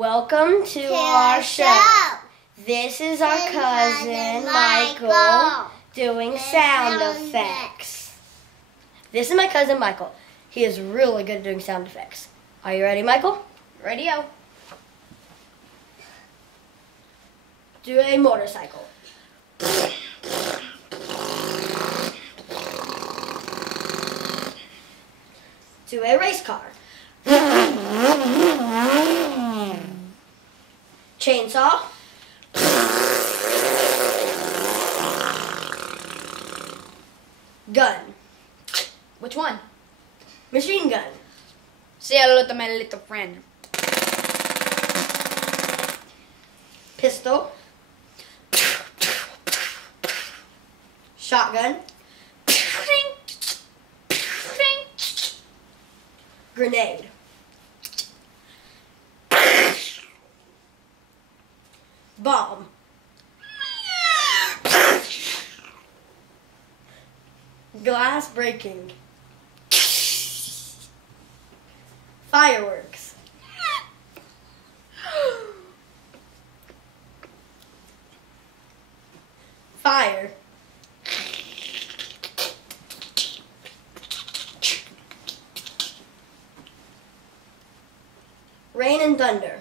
Welcome to our show. This is our cousin Michael doing sound effects. This is my cousin Michael. He is really good at doing sound effects. Are you ready, Michael? Radio. Do a motorcycle. Do a race car. Chainsaw. Gun. Which one? Machine gun. Say hello to my little friend. Pistol. Shotgun. Grenade. Bomb. Glass breaking. Fireworks. Fire. Rain and thunder.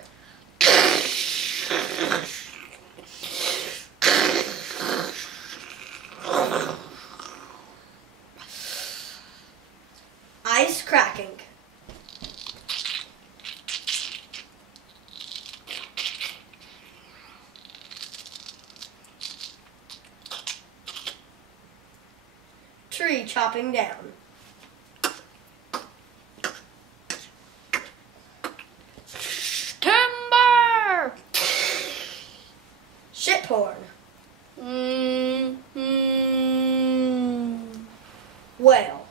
Ice cracking. Tree chopping down. Timber. Ship horn. Whale.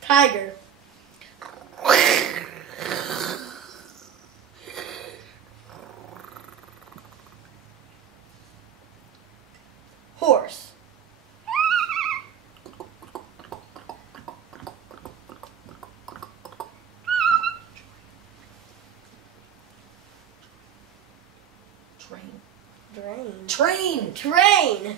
Tiger. Horse. Train. Drain. Train. Train.